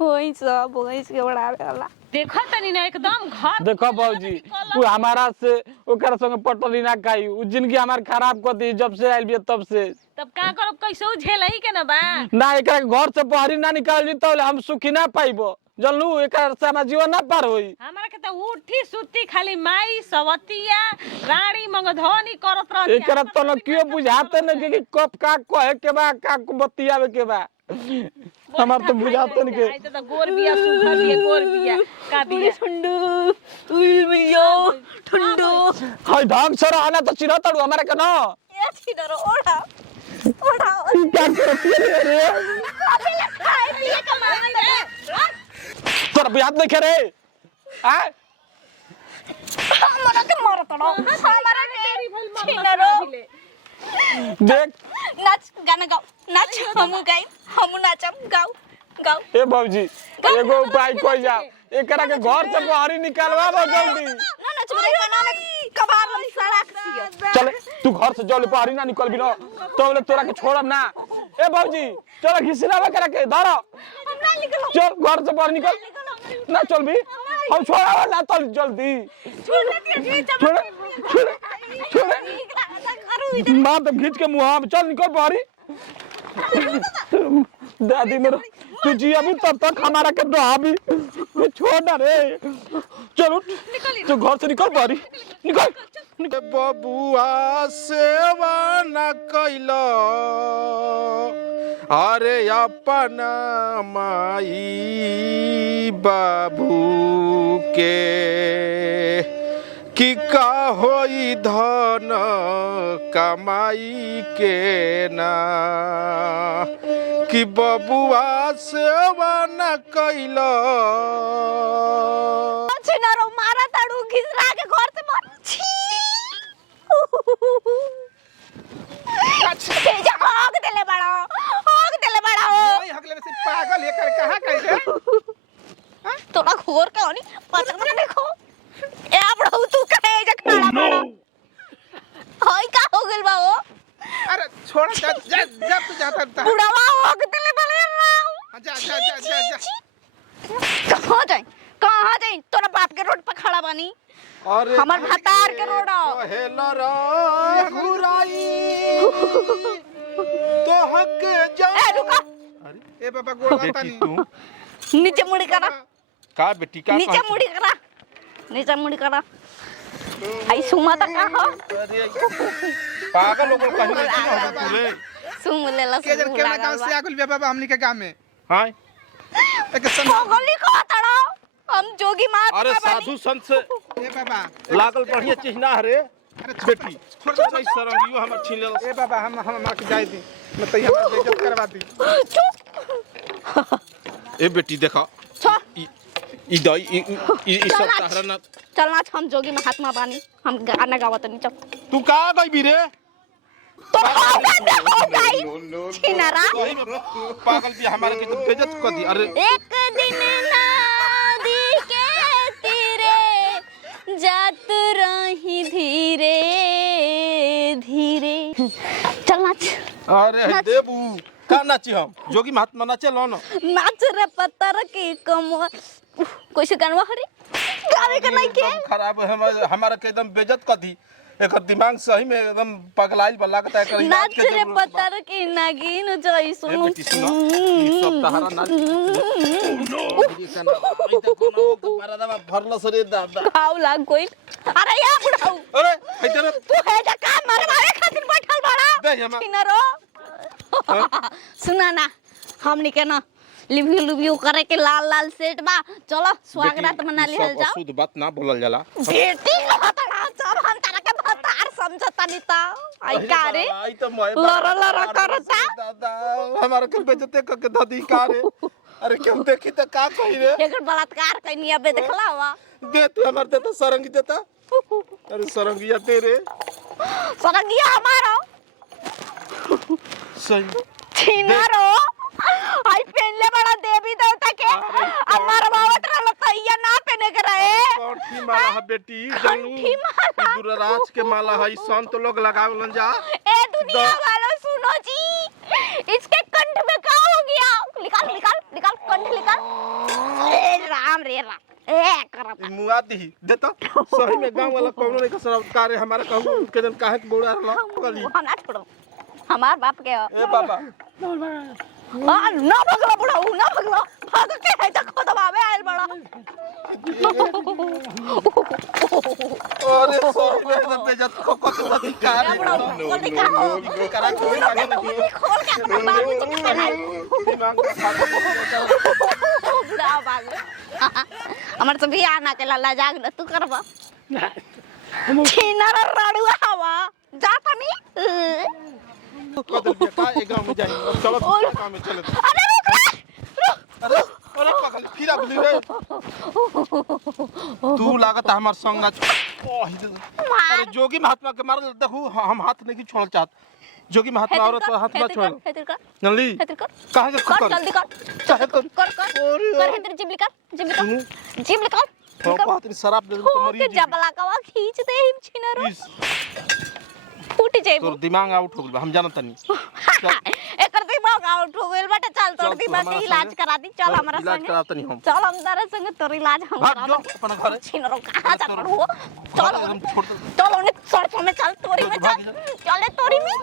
भोइस के उड़ावे वाला देखो तनी ना एकदम घर देखो बाबूजी तू हमारा से ओकर संग पटली ना खाई उ जिंदगी हमार खराब कर दी जब से आइल बिया तब से। तब का करब कैसे झेलही के ना बा ना एकरा घर से बाहर ना निकाल दी तो हम सुखी ना पाइबो जनलू एकर से हमार जीवन ना पार होई। हमरा के त उठी सुती खाली माई सवतिया रानी मंगधनी करत रह एकरा तो न क्यों बुझाते न कि कब का कहे के बा का बतियावे के बा हमार तो बुझाते न के आई त गोर बिया सुखा बिया गोर बिया का बिया ठंडू उइल मिलियो ठंडू हाय ढंग से रहना तो चिरतड़ू हमारे के न ये छिनरो ओढ़ा ओढ़ा क्या करती है रे अबे ले खाए पिए कमाई रे तोरा बियाह नहीं करे आ हमरा के मारत रहो हमरा के छिनरो देख नाच गाना गाओ नाच हमू गाई हमू नाचम गाओ गाओ ए बाबूजी एगो उपाय कोई जा एकरा के घर से बाहर निकालवा जल्दी ना नाच मेरे काना में कबार वाली सड़क सी चल तू घर से जल्दी बाहर ना निकल भी ना तो बोले तोरा के छोड़ब ना। ए बाबूजी चल घिसलावा करा के धरो हम ना निकलो चल घर से बाहर निकल ना चल भी हम छोड़ावा ना तो जल्दी छोड़ दिया छोड़ छोड़ मां तो खींच के मुंह में चल निकल बाहरी दादी मेरा तू जी अभी तब तक हमारा के दो अभी छोड़ ना रे चलो तू घर से निकल बाहरी निकल बबुआ सेवा न कैलो अरे अपना माई बाबू के कि का होई धन कमाई के ना कि बबुआ सेवा न कैलो छिनरो मारा ताड़ू घिसरा के घर से मार छी तेजा होग देले बड़ा हो ओए हगले में से पागल ये कर कहां गई रे तोड़ा घोर के होनी पचक में देखो ए आपड़ो तू कहे जा खड़ा बड़ा होय का हो गेल बा ओ अरे छोड़ जा जा जा तू जाता था बुढ़ावा होग देले बड़े जा जा जा जा जा कहां जाई तोरा बाप के रोड पर खड़ा बानी अरे हमर भातार के रोड हेलो रे घुराई तो हक जा ए रुका अरे ए बाबा गोड़ माता नहीं नीचे मुड़ी करा का बेटी का नीचे मुड़ी करा नीचे मुड़ी करा आई सुमा तक का हो अरे पागल लोग कहीं नहीं हो पूरे सुम लेला के जन केना गांव से आगुल बे बाबा हमनी के गांव में हां एक सन गोली को तड़ो हम जोगी मार अरे साधु संत से ए बाबा लागल बढ़िया चिन्ह रे अरे बेटी छोड़ दे सरंगियो हमर छीन ले ए बाबा हम मार के जाई दी मैं तैयार बेइज्जत करवा दी ए बेटी देखा ई दई ई सब तहरा ना चलना हम जोगी महात्मा बानी हम गाना गावत नहीं चल तू का गई भी रे तो हो गई छिनारा पागल भी हमारे के बेइज्जत कर दी। अरे एक दिन नदी के तीरे जात रही धीरे धीरे चल नाच अरे देबू का नाची हम जोगी महात्मा नाचे लो ना नाच रे पत्थर की कमर कुछ गानवा हरे गावे के नहीं के खराब हमारा के एकदम बेइज्जत कर दी एक दिमाग सही में एकदम पगलाइल बा लगता है कर नाच रे पत्थर की नागिन जई सुनु बेटी सुनो ई सब तहरा ना नो मरदा भरल सरे दादा खाऊ लाग कोई अरे या बुढ़ाऊ अरे इधर तू है जा का मरवावे खातिर बैठल बड़ा दे हम किनरो सुना ना हमनी के ना लिव्यू करे के लाल लाल सेट बा चलो स्वागत मना लिहल जाओ शुद्ध बात ना बोलल जाला बेटी हतड़ा सब हम तारा के भतार समझता नहीं ता आई का रे आई तो मैं लरा लरा करता दादा हमारा के बेइज्जती करके दादी का रे अरे क्यों देखी तो का कही रे एकर बलात्कार कइनी अबे देखला हुआ दे तू हमार देता सरंगी देता अरे सरंगिया दे रे सरंगिया हमारा सही छिनारो आई पहनले बड़ा देवी देवता के अमर बावत रहल तैया ना पहने के रहे कंठी माला है बेटी जानू कंठी माला दुर्राज के माला है संत लोग लगावलन जा ए दुनिया वालों सुनो जी इसके कंठ में का मुआ दी दे तो सही में गांव वाला कोनो नहीं कसर कार्य हमारे कहू के दिन काहे बोड़ा रहला गली हम ना छोड़ो हमार बाप के हो। ए बाबा ना भगला बुढ़ाऊ ना भगला भाग के है तक दबावे आयल बड़ा। अरे सही में तो बेइज्जत को साथ का या बुढ़ाऊ जल्दी करो करा कोई आगे नहीं खोल के अपना बाबू जी के दिमाग का बुढ़ा भाग हमर तो भी आना के लाला जाग न तू करबा छीनर राडुआ हवा जाता नहीं बदल के का एक गांव में जाए चलो काम में चले अरे रुक अरे अरे पकड़ फिर अब ले तू लागत हमार संग अरे जोगी महात्मा के मार देखू हम हाथ नहीं छोड़ चाहत जोगी महात्मा औरत हाथ मत छोड़ जल्दी काहे के कर जल्दी कर चाहे कर कर हेतर जिबली कर तो बात नहीं शराब दे तो मरी के जबला कवा खींच दे हिम छिनर फूट जाइबो तोर दिमाग आउट हो गेल हम जानत नहीं एकर दिमाग आउट हो गेल बेटा चल तोर दिमाग के इलाज करा दी चल हमरा इलाज संग कराता नहीं हम चल हम तारे संग तोर इलाज हम भाग जो करा अपन घरे छिनरो कहां जा पड़ो चल हम छोड़ चल उन्हें सड़कों में चल तोरी में चल चले तोरी में